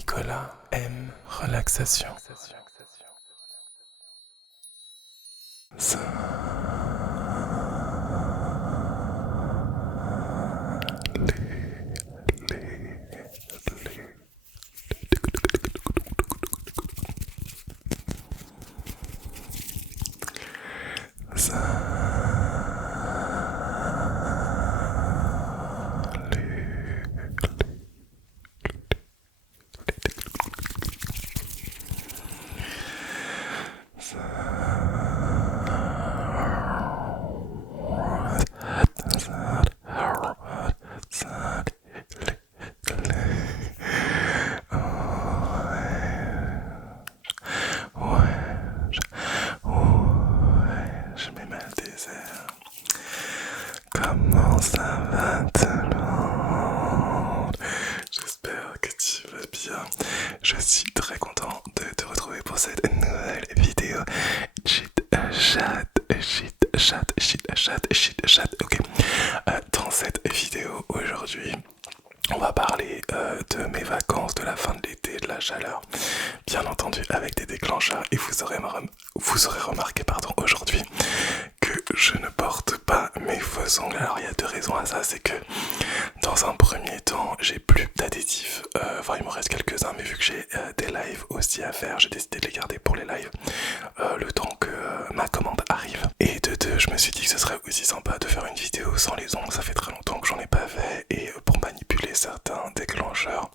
Nicolas aime relaxation. Je mets mal désert. Comment ça va tout le monde? J'espère que tu vas bien. Je suis très content de te retrouver pour cette nouvelle vidéo. Ok. Dans cette vidéo aujourd'hui, on va parler de mes vacances, de la fin de l'été, de la chaleur, bien entendu avec des déclencheurs. Et vous aurez remarqué aujourd'hui que je ne porte pas mes faux ongles. Alors il y a deux raisons à ça, c'est que dans un premier temps j'ai plus d'adhésifs, enfin il me reste quelques-uns, mais vu que j'ai des lives aussi à faire, j'ai décidé de les garder pour les lives le temps que ma commande arrive. Et de deux, je me suis dit que ce serait aussi sympa de faire une vidéo sans les ongles, ça fait très longtemps que j'en ai pas fait, et pour manipuler certains déclencheurs,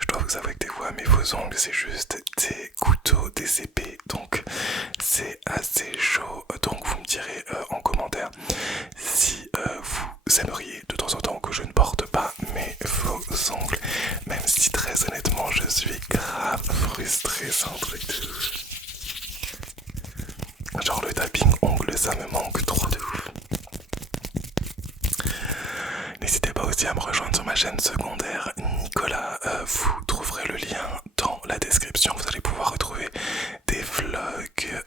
je dois vous avouer que des fois mes faux ongles c'est juste des couteaux, des épées, donc c'est assez chaud. Donc vous me direz en commentaire si vous aimeriez de temps en temps que je ne porte pas mes faux ongles, même si très honnêtement je suis grave frustré, c'est un truc de ouf. Genre le tapping ongle ça me manque trop de ouf. N'hésitez pas aussi à me rejoindre sur ma chaîne secondaire Nicolas, vous trouverez le lien dans la description, vous allez pouvoir retrouver des vlogs,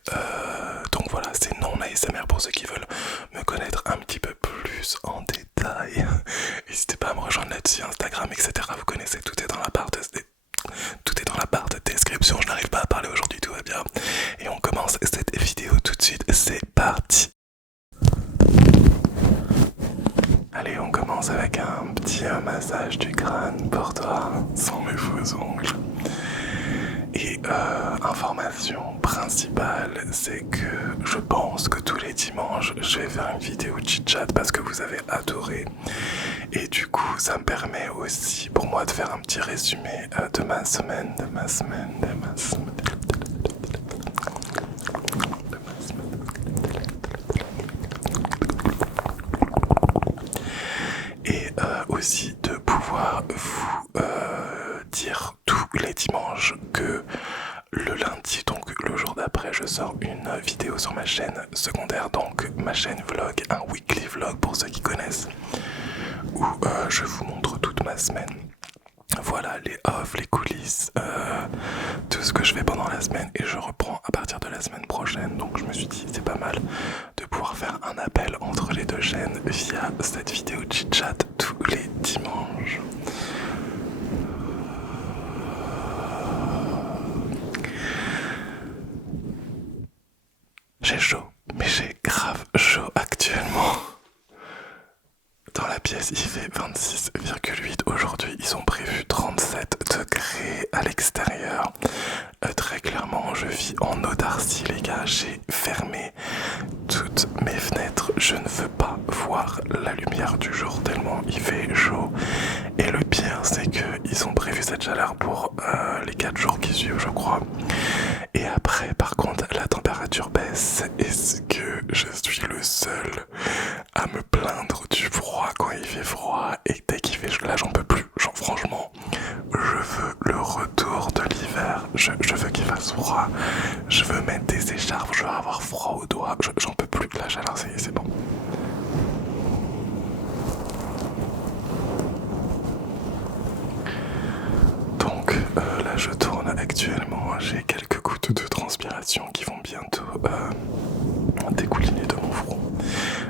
donc voilà, c'est non ASMR pour ceux qui veulent me connaître un petit peu plus en détail. N'hésitez pas à me rejoindre là-dessus, Instagram, etc. Vous connaissez, tout est dans la barre de description. Je n'arrive pas à parler aujourd'hui, tout va bien. Et on commence cette vidéo tout de suite, c'est parti. Allez, on commence avec un petit massage du crâne pour toi, sans mes faux ongles. Et information principale, c'est que je pense que tous les dimanches, je vais faire une vidéo chit-chat parce que vous avez adoré. Et du coup, ça me permet aussi pour moi de faire un petit résumé de ma semaine. Et aussi de pouvoir vous dire tous les dimanches que le lundi, donc le jour d'après, je sors une vidéo sur ma chaîne secondaire, donc ma chaîne vlog, un weekly vlog pour ceux qui connaissent, où je vous montre toute ma semaine. Voilà, les offs, les coulisses, tout ce que je fais pendant la semaine, et je reprends à partir de la semaine prochaine. Donc je me suis dit c'est pas mal de pouvoir faire un appel entre les deux chaînes via cette vidéo chit-chat tous les dimanches. J'ai chaud, mais j'ai grave chaud actuellement. Dans la pièce, il fait 26,8. Aujourd'hui, ils ont prévu 37 degrés à l'extérieur. Très clairement, je vis en autarcie, les gars. J'ai fermé toutes mes fenêtres. Je ne veux pas voir la lumière du jour tellement il fait chaud. Et le pire, c'est qu'ils ont prévu cette chaleur pour les 4 jours qui suivent, je crois. Et après, par contre, la température baisse. Est-ce que je suis le seul à me plaindre du froid quand il fait froid? Et dès qu'il fait chaud, là j'en peux plus. Genre franchement, je veux le retour de l'hiver. Je veux qu'il fasse froid. Je veux mettre des écharpes. Je veux avoir froid aux doigts. J'en peux plus. La chaleur, c'est bon. Donc là je tourne actuellement. J'ai quelques gouttes de transpiration qui vont bientôt découliner de mon front.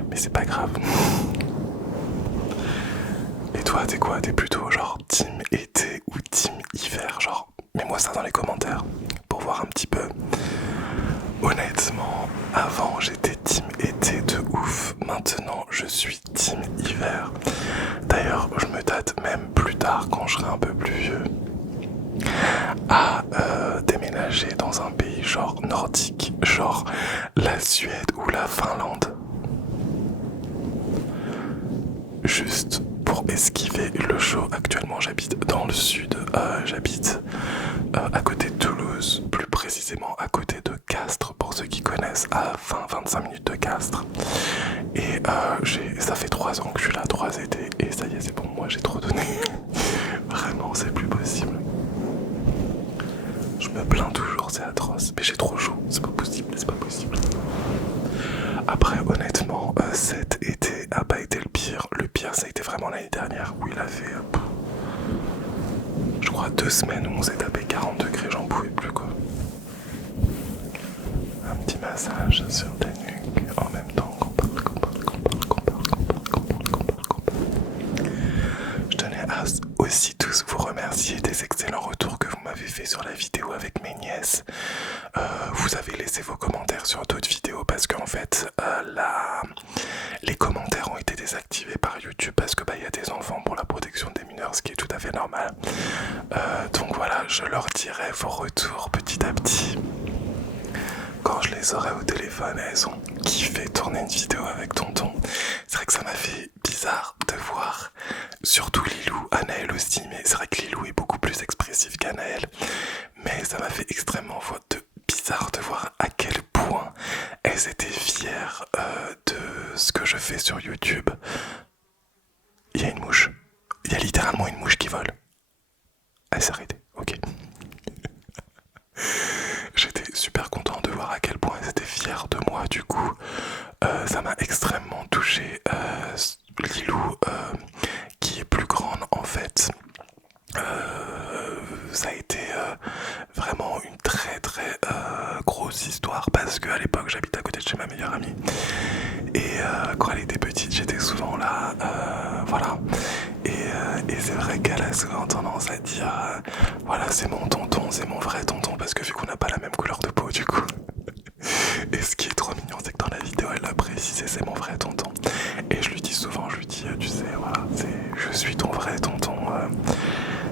Mais c'est pas grave. Et toi, t'es quoi? T'es plutôt genre team été ou team hiver? Genre Dites-moi ça dans les commentaires pour voir un petit peu. Honnêtement, avant j'étais team été de ouf, maintenant je suis team hiver. D'ailleurs, je me tâte même plus tard quand je serai un peu plus vieux à déménager dans un pays genre nordique, genre la Suède ou la Finlande. Juste pour esquiver le chaud. Actuellement j'habite dans le sud, j'habite à côté de Toulouse, plus précisément à côté de Castres, pour ceux qui connaissent, à 20-25 minutes de Castres. Et ça fait 3 ans que je suis là, 3 étés, et ça y est, c'est bon, moi j'ai trop donné. Vraiment, c'est plus possible. Je me plains toujours, c'est atroce, mais j'ai trop chaud, c'est pas possible, c'est pas possible. Après, honnêtement, cet été a pas été le pire. Le pire, ça a été vraiment l'année dernière où il a fait, je crois, 2 semaines où on s'est tapé 40 degrés, j'en pouvais plus quoi. Un petit massage sur ta nuque en même temps qu'on parle. Je tenais à aussi tous vous remercier des excellents retours que vous m'avez fait sur la vidéo avec mes nièces. Vous avez laissé vos commentaires sur d'autres vidéos parce qu'en fait les commentaires ont été désactivés par YouTube parce que y a des enfants pour la protection des mineurs, ce qui est tout à fait normal. Donc voilà, je leur dirai vos retours petit à petit. Quand je les aurai au téléphone, elles ont kiffé tourner une vidéo avec tonton. C'est vrai que ça m'a fait bizarre de voir, surtout Lilou, Anaël aussi, mais c'est vrai que Lilou est beaucoup plus expressif qu'Anaël. Mais ça m'a fait extrêmement bizarre de voir à quel point elles étaient fières de ce que je fais sur YouTube. Il y a une mouche. Il y a littéralement une mouche qui vole. Elle s'est arrêtée, ok. J'étais super content de voir à quel point elles étaient fières de moi du coup. Ça m'a extrêmement touché. Lilou, qui est plus grande en fait, ça a été vraiment une très grosse histoire parce qu'à l'époque j'habite à côté de chez ma meilleure amie et quand elle était petite j'étais souvent là, voilà, et c'est vrai qu'elle a souvent tendance à dire voilà, c'est mon tonton, c'est mon vrai tonton, parce que vu qu'on n'a pas la même couleur de peau du coup. Et ce qui est trop mignon, c'est que dans la vidéo elle a précisé c'est mon vrai tonton. Et je lui dis souvent, je lui dis tu sais voilà, je suis ton vrai tonton.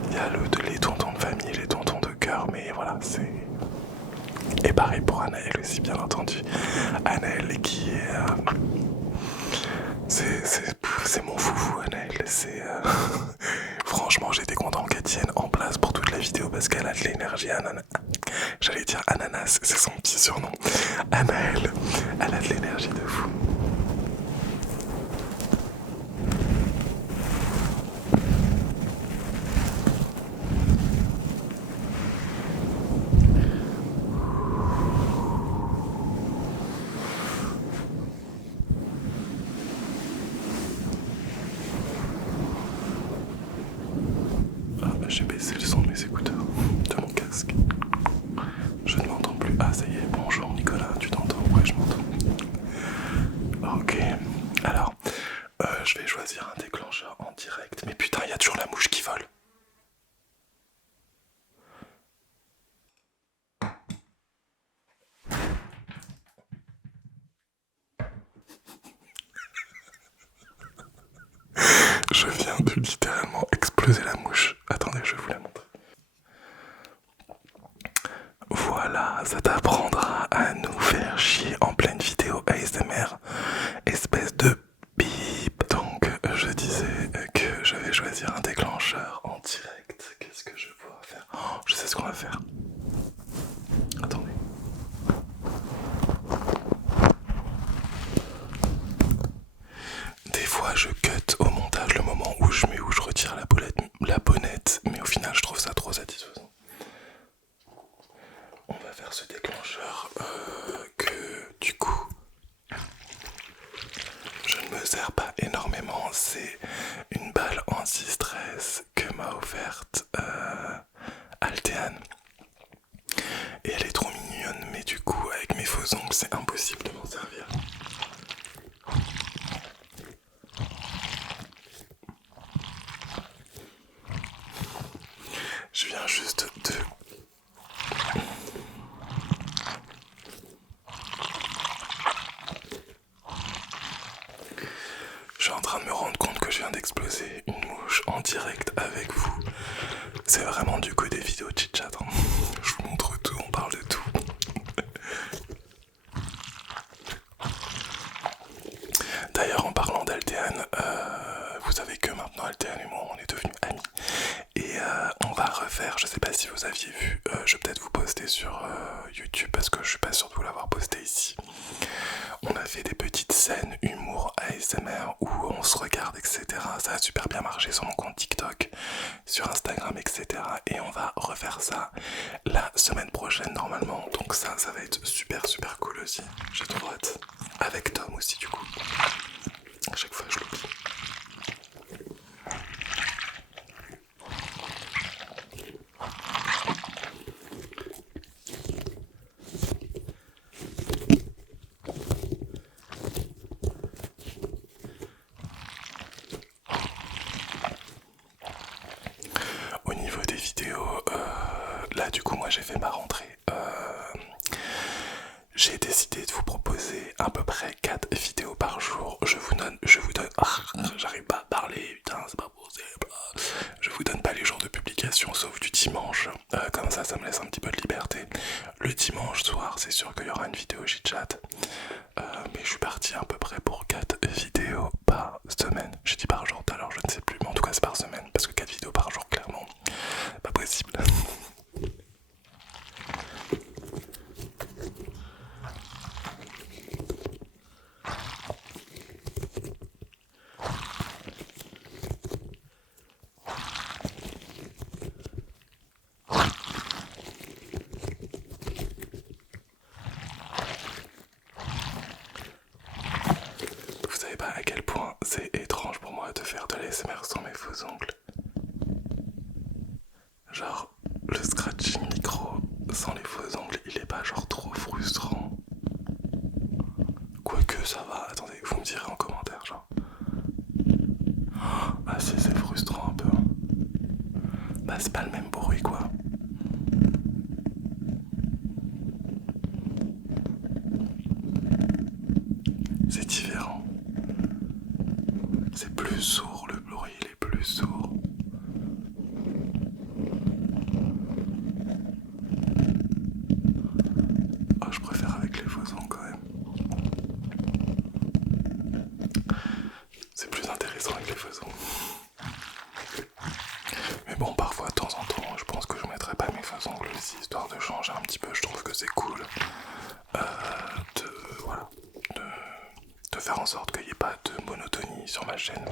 Il y a les tontons de famille, les tontons de cœur, mais voilà, c'est... Et pareil pour Anaël aussi, bien entendu. Anaël qui est... c'est mon foufou, Anaël. Franchement, j'étais content qu'elle tienne en place pour toute la vidéo parce qu'elle a de l'énergie. J'allais dire Ananas, c'est son petit surnom. Anaël, elle a de l'énergie de fou. J'ai baissé le son de mes écouteurs, de mon casque. Je ne m'entends plus. Ah ça y est, bonjour Nicolas, tu t'entends? Ouais, je m'entends. Ok, alors je vais choisir un déclencheur en direct. Mais putain, il y a toujours la mouche qui vole. Je viens de littéralement exploser la mouche. Attendez, je vais vous la montrer. Voilà, ça t'apprendra à nous faire chier en pleine vidéo ASMR, espèce de bip. Donc je disais que je vais choisir un déclencheur en direct. Qu'est-ce que je vais pouvoir faire? Oh, je sais ce qu'on va faire. Attendez. Des fois je cut au montage le moment où je retire la bonnette, mais au final je trouve ça trop satisfaisant. On va faire ce déclencheur que du coup je ne me sers pas énormément. C'est une balle anti-stress que m'a offerte Altean. Et elle est trop mignonne, mais du coup avec mes faux ongles c'est impossible de m'en servir. Je viens juste de poser une mouche en direct avec vous. C'est vraiment du coup des vidéos chit-chat. Hein. Je vous montre tout, on parle de tout. D'ailleurs, en parlant d'Altéane, vous savez que maintenant Altéane et moi on est devenus amis. Et on va refaire, je sais pas si vous aviez vu, je vais peut-être vous poster sur YouTube parce que je suis pas sûr de vous l'avoir posté ici. On a fait des petites scènes humour ASMR où on se regarde, etc. Ça a super bien marché sur mon compte TikTok, sur Instagram, etc. Et on va refaire ça la semaine prochaine normalement. Donc ça va être super cool aussi. J'ai trop hâte. Avec Tom aussi du coup. À chaque fois je l'oublie. Au niveau des vidéos, là du coup moi j'ai fait ma rentrée. J'ai décidé de vous proposer à peu près 4 vidéos par jour. Je vous donne, j'arrive pas à parler, putain c'est pas possible. Je vous donne pas les jours de publication sauf du dimanche. Comme ça me laisse un petit peu de liberté. Le dimanche soir c'est sûr qu'il y aura une vidéo chit-chat. Mais je suis parti à peu près pour 4 vidéos par semaine. J'ai dit par jour tout à l'heure, je ne sais plus, mais en tout cas c'est par semaine. Parce que 4 vidéos par jour, clairement, pas possible. Vous savez pas à quel point c'est étrange pour moi de faire de l'ASMR sans mes faux ongles. Genre, le scratching micro sans les faux ongles, il est pas genre trop frustrant. Quoique ça va, attendez, vous me direz en commentaire genre. Ah si, c'est frustrant un peu. Bah c'est pas le même bruit quoi. C'est différent. C'est plus sourd, le bruit il est plus sourd. Oh, je préfère avec les faux ongles quand même. C'est plus intéressant avec les faux ongles. Mais bon, parfois de temps en temps, je pense que je mettrai pas mes faux ongles aussi, histoire de changer un petit peu. Je trouve que c'est cool de faire en sorte qu'il n'y ait pas de monotonie sur ma chaîne.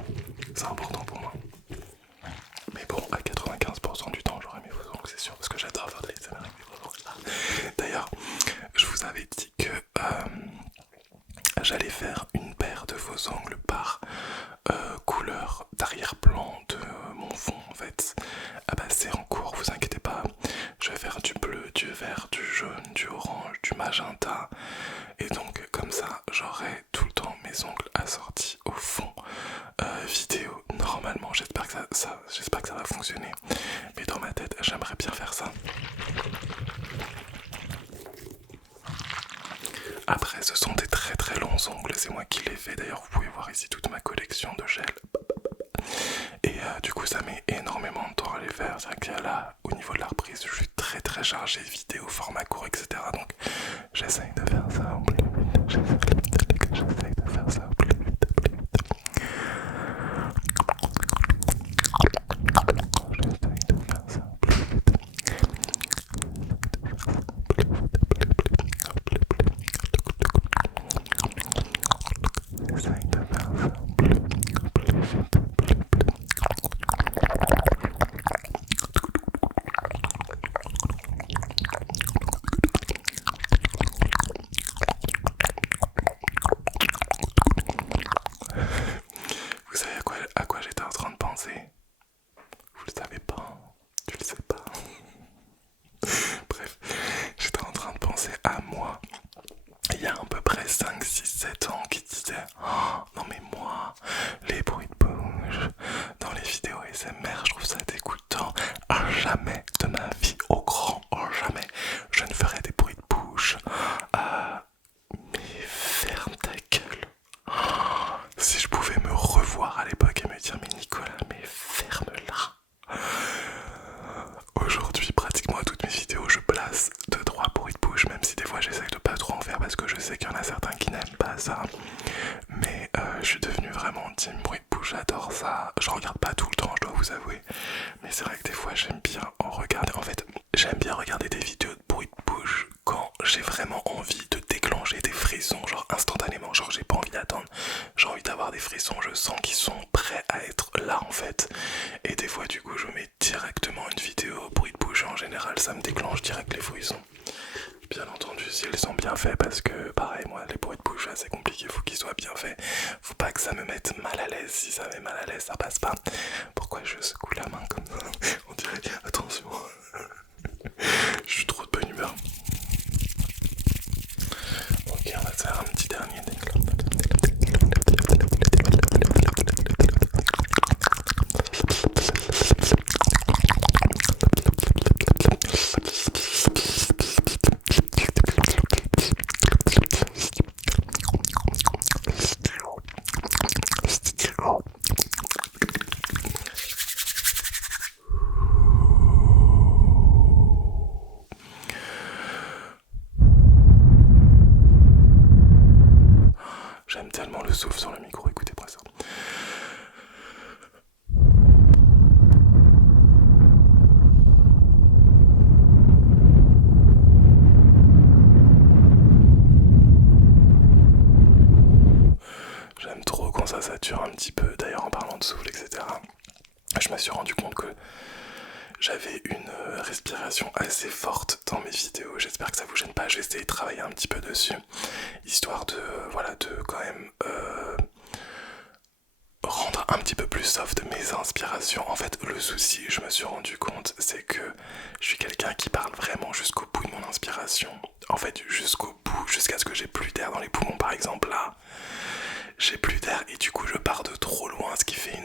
C'est important pour moi. Mais bon, à 95% du temps, j'aurai mes faux ongles, c'est sûr, parce que j'adore faire de l'ASMR avec mes faux ongles. D'ailleurs, je vous avais dit que j'allais faire une paire de faux ongles par couleur d'arrière-plan de mon fond en fait. Ah bah c'est en cours, vous inquiétez pas. Je vais faire du bleu, du vert, du jaune, du orange, du magenta. Et donc comme ça j'aurai tout le temps mes ongles assortis au fond vidéo. Normalement j'espère que j'espère que ça va fonctionner. Mais dans ma tête j'aimerais bien faire ça. Après ce sont des très longs ongles, c'est moi qui les fais. D'ailleurs vous pouvez voir ici toute ma collection de gel. Et du coup ça met énormément de temps à les faire. C'est vrai que là au niveau de la reprise je suis très chargé, vidéo, format court, etc. Donc j'essaye de faire ça au plus vite. J'essaye de faire ça au plus vite. Vous savez à quoi j'étais en train de penser? Vous le savez pas, hein. Tu le sais pas. Bref, j'étais en train de penser à moi. Il y a à peu près 5, 6, 7 ans qui disait oh, non mais moi, les bruits de bouche dans les vidéos ASMR, je trouve ça dégoûtant. Jamais de ma vie, au grand jamais, je ne ferai des bruits de bouche. Mais ferme ta gueule. Si je pouvais me revoir à l'époque et me dire mais Nicolas, vous avouer. Mais c'est vrai que des fois j'aime bien en regarder. En fait, j'aime bien regarder des vidéos de bruit de bouche quand j'ai vraiment envie de déclencher des frissons, genre instantanément. Genre j'ai pas envie d'attendre, j'ai envie d'avoir des frissons, je sens qu'ils sont prêts à être là en fait. Et des fois du coup je mets directement une vidéo bruit de bouche, en général ça me déclenche direct les frissons. Bien entendu si ils sont bien faits, parce que pareil moi les bruits de bouche c'est compliqué, faut qu'ils soient bien faits. Faut pas que ça me mette mal à l'aise, si ça met mal à l'aise ça passe pas. Pourquoi je secoue la main comme ça? On dirait, attention. Je suis trop de bonne humeur. Ok, on va faire un petit dernier déclencheur. J'aime tellement le souffle sur le micro, écoutez-moi ça. J'aime trop quand ça sature un petit peu. D'ailleurs en parlant de souffle, etc., je me suis rendu compte que j'avais une respiration assez forte dans mes vidéos. J'espère que ça vous gêne pas, je vais essayer de travailler un petit peu dessus, histoire de, voilà, de quand même rendre un petit peu plus soft mes inspirations. En fait, le souci, je me suis rendu compte, c'est que je suis quelqu'un qui parle vraiment jusqu'au bout de mon inspiration. En fait, jusqu'au bout, jusqu'à ce que j'ai plus d'air dans les poumons, par exemple. Là, j'ai plus d'air et du coup, je pars de trop loin, ce qui fait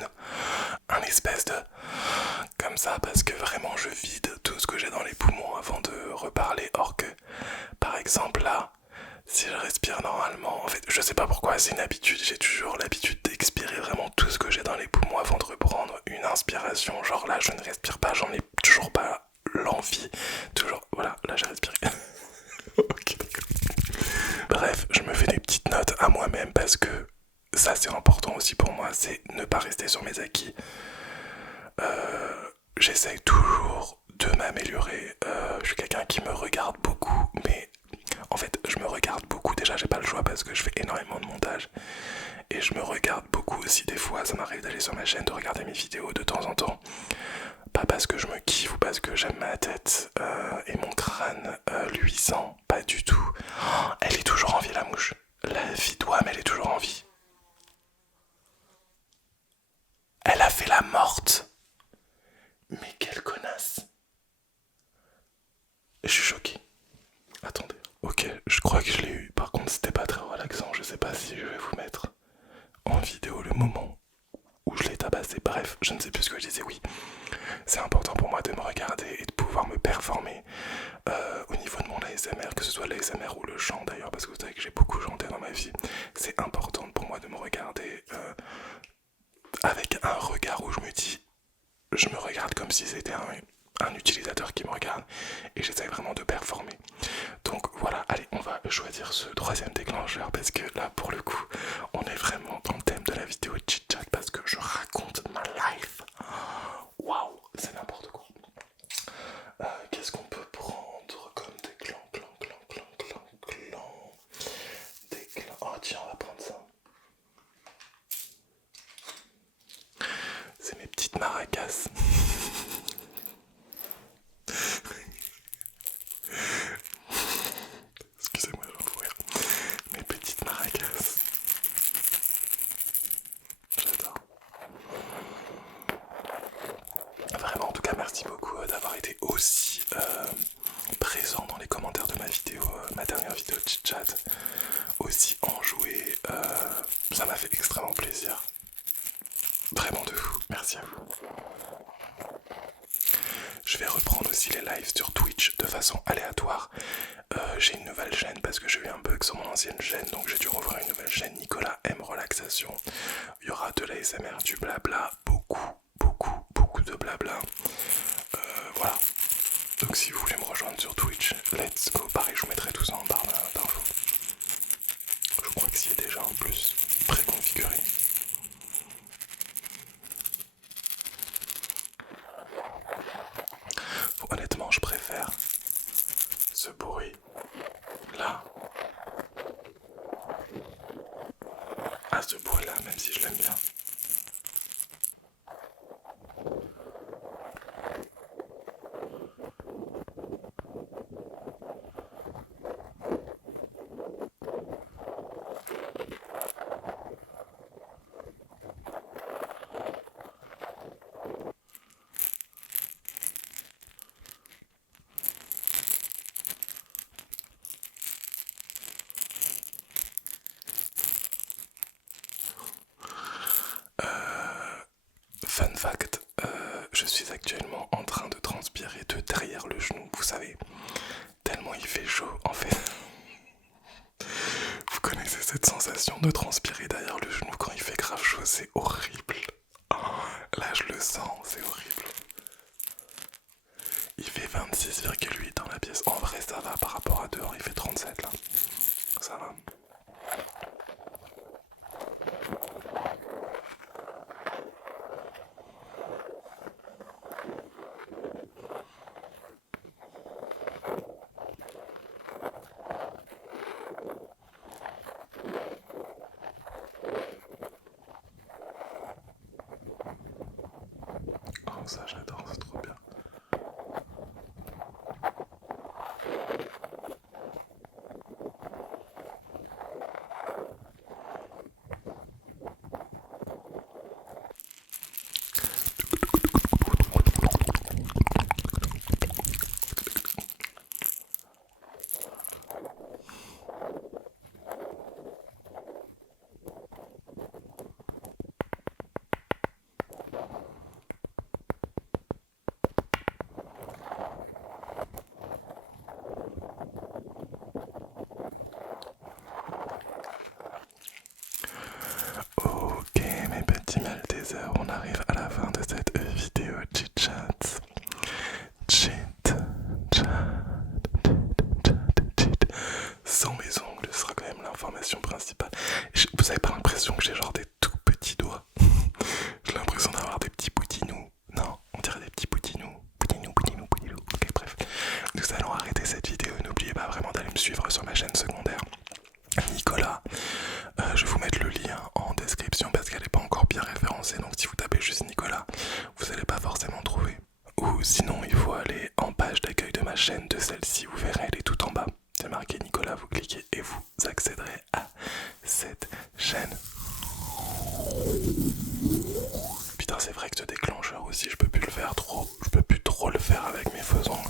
un espèce de... comme ça, parce que vraiment, je vide tout ce que j'ai dans les poumons avant de reparler. Or que, par exemple, là, si je respire normalement, en fait, je sais pas pourquoi, c'est une habitude, j'ai toujours l'habitude d'expirer vraiment tout ce que j'ai dans les poumons avant de reprendre une inspiration. Genre là, je ne respire pas, j'en ai toujours pas l'envie. Toujours, voilà, là j'ai respiré. Ok, d'accord. Bref, je me fais des petites notes à moi-même parce que ça c'est important aussi pour moi, c'est ne pas rester sur mes acquis. J'essaye toujours de m'améliorer. Je suis quelqu'un qui me regarde beaucoup, mais en fait, je me regarde beaucoup. Déjà, j'ai pas le choix parce que je fais énormément de montage. Et je me regarde beaucoup aussi des fois. Ça m'arrive d'aller sur ma chaîne, de regarder mes vidéos de temps en temps. Pas parce que je me kiffe ou parce que j'aime ma tête et mon crâne luisant. Pas du tout. Oh, elle est toujours en vie, la mouche. La vie d'Ouam, elle est toujours en vie. Elle a fait la morte. Mais quelle connasse. Je suis choqué. Attendez. Ok, je crois que je l'ai eu. Par contre, c'était pas très relaxant. Je sais pas si je vais vous mettre en vidéo le moment où je l'ai tabassé. Bref, je ne sais plus ce que je disais. Oui, c'est important pour moi de me regarder et de pouvoir me performer au niveau de mon ASMR, que ce soit l'ASMR ou le chant d'ailleurs, parce que vous savez que j'ai beaucoup chanté dans ma vie. C'est important pour moi de me regarder avec un regard où je me dis, je me regarde comme si c'était un utilisateur qui me regarde et j'essaie vraiment de performer. Donc voilà, allez, on va choisir ce troisième déclencheur parce que là, pour le coup, on est vraiment dans le thème de la vidéo chit-chat parce que je raconte ma life. Waouh, c'est n'importe quoi. Qu'est-ce qu'on peut prendre comme déclencheur? Oh tiens, on va prendre ça. C'est mes petites maracas. Excusez-moi, j'en peux rire. Mes petites maracas. J'adore. Vraiment, en tout cas, merci beaucoup d'avoir été aussi présent dans les commentaires de ma vidéo, ma dernière vidéo de chit-chat. Aussi enjoué. Ça m'a fait extrêmement plaisir. Vraiment de vous. Merci à vous. Je vais reprendre aussi les lives sur Twitch de façon aléatoire. J'ai une nouvelle chaîne parce que j'ai eu un bug sur mon ancienne chaîne, donc j'ai dû rouvrir une nouvelle chaîne, Nicolas M Relaxation. Il y aura de l'ASMR, du blabla, beaucoup de blabla. Voilà. Donc si vous voulez me rejoindre sur Twitch, let's go. Pareil, je vous mettrai tout ça en barre d'infos. Je crois que s'y est déjà en plus préconfiguré. faire ce bruit là. Ah, ce bruit là, même si je l'aime bien. Fun fact, je suis actuellement en train de transpirer de derrière le genou, vous savez, tellement il fait chaud en fait. Vous connaissez cette sensation de transpirer derrière le genou quand il fait grave chaud, c'est horrible. Oh, là je le sens, c'est horrible. Il fait 26,8 dans la pièce, en vrai ça va par rapport à dehors, il fait 37 là, ça va. Oh ça j'adore, c'est trop bien. Ok mes petits Maltesers, on arrive à la fin de cette vidéo chit-chat. Sans mes ongles, ce sera quand même l'information principale. Vous avez pas l'impression que j'ai genre des tout petits doigts? J'ai l'impression d'avoir des petits poutinous. Non, on dirait des petits poutinous. Poutinous. Ok, bref. Nous allons arrêter cette vidéo. N'oubliez pas vraiment d'aller me suivre sur ma chaîne secondaire. Nicolas, je vais vous mettre le lien en description parce qu'elle n'est pas encore bien référencée. Donc si vous tapez juste Nicolas, vous n'allez pas forcément trouver. Ou sinon, il faut aller en page d'accueil de ma chaîne, de celle-ci, vous verrez, elle est tout en bas. C'est marqué Nicolas, vous cliquez et vous accéderez à cette chaîne. Putain, c'est vrai que ce déclencheur aussi, je peux plus le faire trop. Je peux plus trop le faire avec mes faux ongles.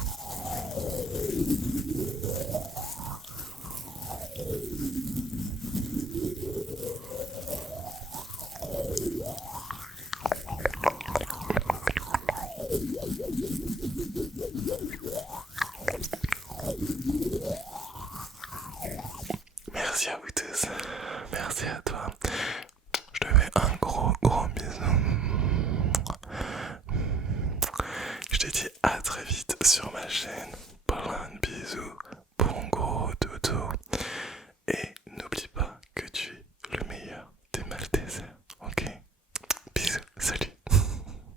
Merci à vous tous. Merci à toi. Je te fais un gros bisou. Je te dis à très vite sur ma chaîne. Plein de bisous.